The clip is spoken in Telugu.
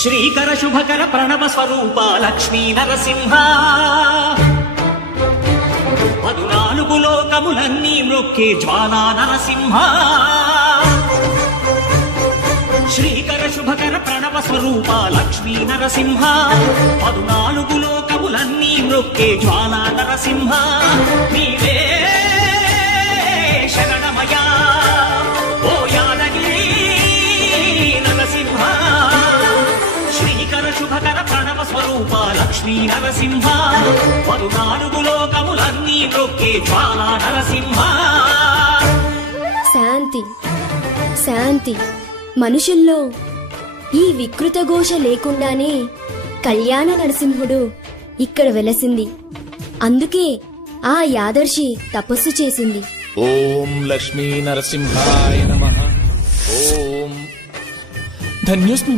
శ్రీకర శుభకర ప్రణవ స్వరూప లక్ష్మీ నరసింహ 14 లోకములన్నీ మ్రొక్కే జ్వాలా నరసింహ శ్రీకర శుభకర ప్రణవ స్వరూప లక్ష్మీ నరసింహ 14 లోకములన్నీ మ్రొక్కే జ్వాలా నరసింహ నీవే శరణమయా ఓ యాదగిరి నరసింహ శ్రీకర శుభకర ప్రణవ స్వరూప లక్ష్మీ నరసింహ 14 లోకములన్నీ మ్రొక్కే జ్వాలా నరసింహ. శాంతి శాంతి మనుషుల్లో ఈ వికృత ఘోష లేకుండానే కళ్యాణ నరసింహుడు ఇక్కడ వెలసింది. అందుకే ఆ యాదర్శి తపస్సు చేసింది. ఓం లక్ష్మీ నరసింహాయ నమః. ఓం ధన్యోస్మి.